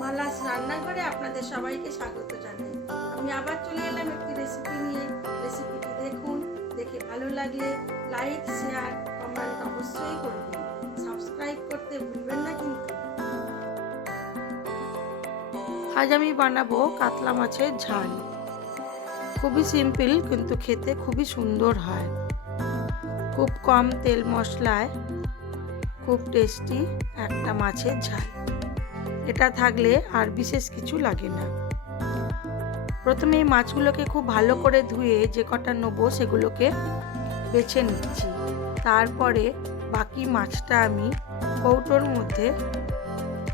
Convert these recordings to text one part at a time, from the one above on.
মালাস রান্নাঘরে আপনাদের সবাইকে স্বাগত জানাই। আমি আবার চলে এলাম একটি রেসিপি নিয়ে। রেসিপিটি দেখুন, দেখে ভালো লাগলে লাইক শেয়ার কমেন্ট অবশ্যই করবেন। সাবস্ক্রাইব করতে ভুলবেন না কিন্তু। আজ আমি বানাবো কাতলা মাছের ঝাল। খুবই সিম্পল কিন্তু খেতে খুবই সুন্দর হয়। খুব কম তেল মশলায় খুব টেস্টি একটা মাছের ঝাল। এটা থাকলে আর বিশেষ কিছু লাগে না। প্রথমে মাছগুলোকে খুব ভালো করে ধুয়ে যে কটা নেব সেগুলোকে বেছে নিচ্ছি। তারপরে বাকি মাছটা আমি কৌটোর মধ্যে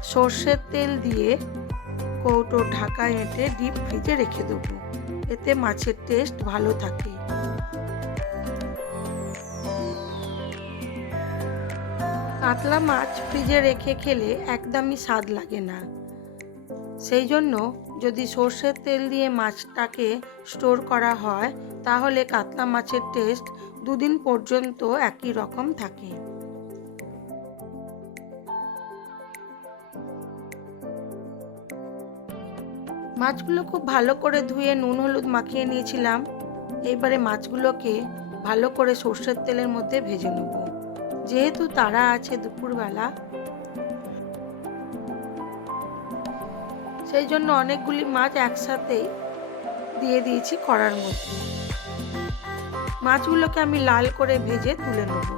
সর্ষের তেল দিয়ে কৌটো ঢাকা এঁটে ডিপ ফ্রিজে রেখে দেবো। এতে মাছের টেস্ট ভালো থাকে। কাতলা মাছ ফ্রিজে রেখে খেলে একদমই স্বাদ লাগে না। সেই জন্য যদি সর্ষের তেল দিয়ে মাছটাকে স্টোর করা হয়, তাহলে কাতলা মাছের টেস্ট দুদিন পর্যন্ত একই রকম থাকে। মাছগুলো খুব ভালো করে ধুয়ে নুন হলুদ মাখিয়ে নিয়েছিলাম। এবারে মাছগুলোকে ভালো করে সর্ষের তেলের মধ্যে ভেজে নেব। যেহেতু তারা আছে দুপুরবেলা, সেই জন্য অনেকগুলি মাছ একসাথেই দিয়ে দিয়েছি কড়ার মধ্যে। মাছগুলোকে আমি লাল করে ভেজে তুলে নেব।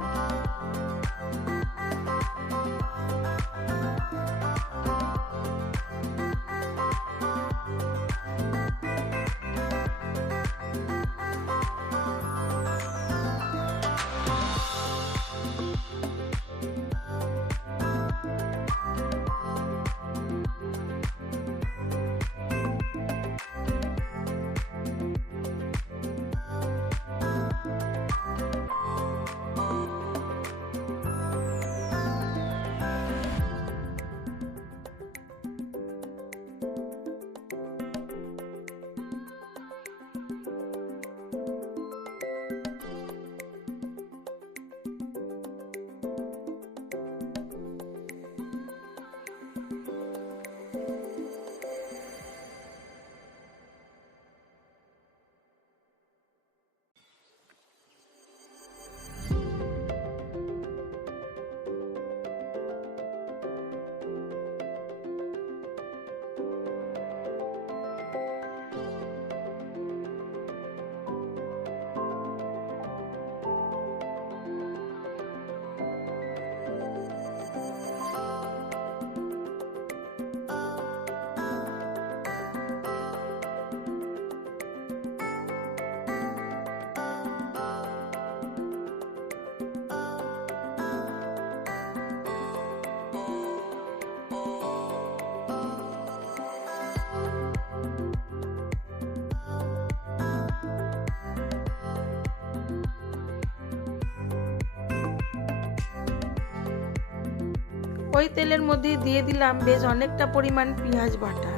ওই তেলের মধ্যে দিয়ে দিলাম বেশ অনেকটা পরিমাণ পেঁয়াজ বাটা।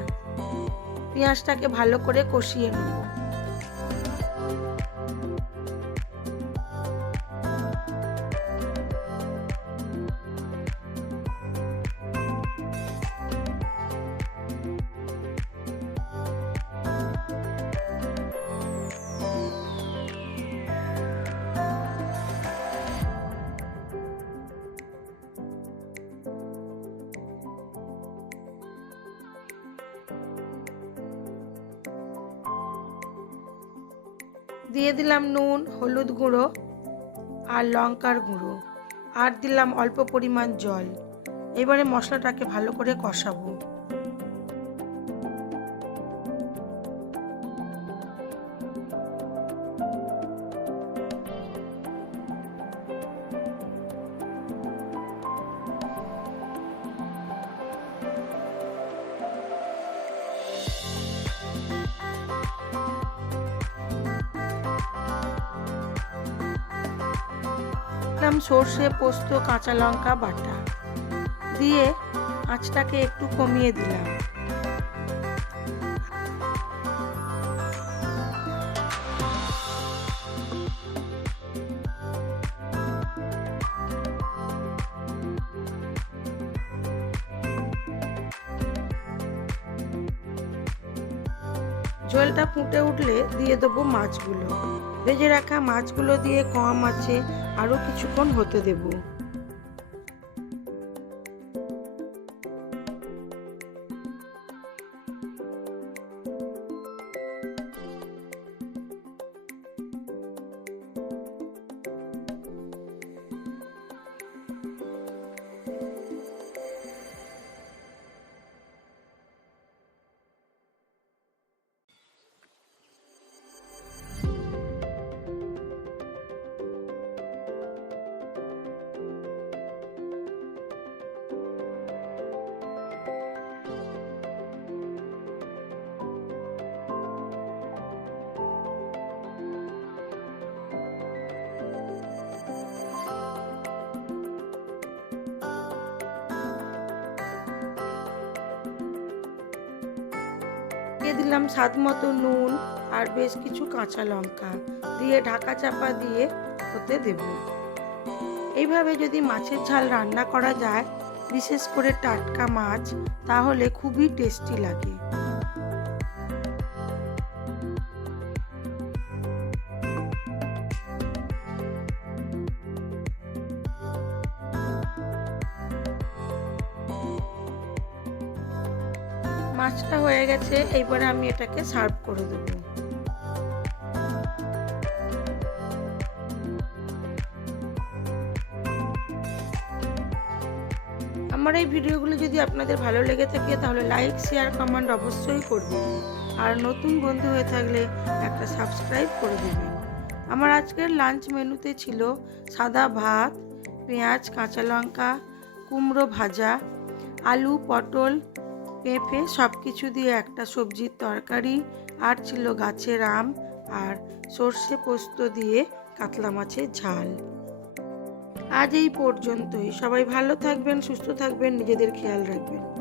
পেঁয়াজটাকে ভালো করে কষিয়ে নেব। দিয়ে দিলাম নুন, হলুদ গুঁড়ো আর লঙ্কার গুঁড়ো। আর দিলাম অল্প পরিমাণ জল। এবারে মশলাটাকে ভালো করে কষাবো। দিলাম সর্ষে, পোস্ত, কাঁচা লঙ্কা, বাটা। দিয়ে আঁচটাকে একটু কমিয়ে দিলাম। ঝোলটা ফুটে উঠলে দিয়ে দেবো মাছগুলো। ভেজে রাখা মাছগুলো দিয়ে কম আছে আরও কিছুক্ষণ হতে দেবো। দিলাম স্বাদ মতো নুন আর বেশ কিছু কাঁচা লঙ্কা দিয়ে ঢাকা চাপা দিয়ে হতে দেব। এইভাবে যদি মাছের ঝাল রান্না করা যায়, বিশেষ করে টাটকা মাছ, তাহলে খুবই টেস্টি লাগে। মাছটা হয়ে গেছে, এইবারে আমি এটাকে সার্ভ করে দেবো। আমার এই ভিডিওগুলো যদি আপনাদের ভালো লেগে থাকে, তাহলে লাইক শেয়ার কমেন্ট অবশ্যই করবেন। আর নতুন বন্ধু হয়ে থাকলে একটা সাবস্ক্রাইব করে দেবেন। আমার আজকের লাঞ্চ মেনুতে ছিল সাদা ভাত, পেঁয়াজ, কাঁচা লঙ্কা, কুমড়ো ভাজা, আলু, পটল পেঁপে সব কিছু দিয়ে একটা সবজির তরকারি আর ছিল গাছের আম আর সর্ষে পোস্ত দিয়ে কাতলা মাছের ঝাল। আজ এই পর্যন্তই। সবাই ভালো থাকবেন, সুস্থ থাকবেন, নিজেদের খেয়াল রাখবেন।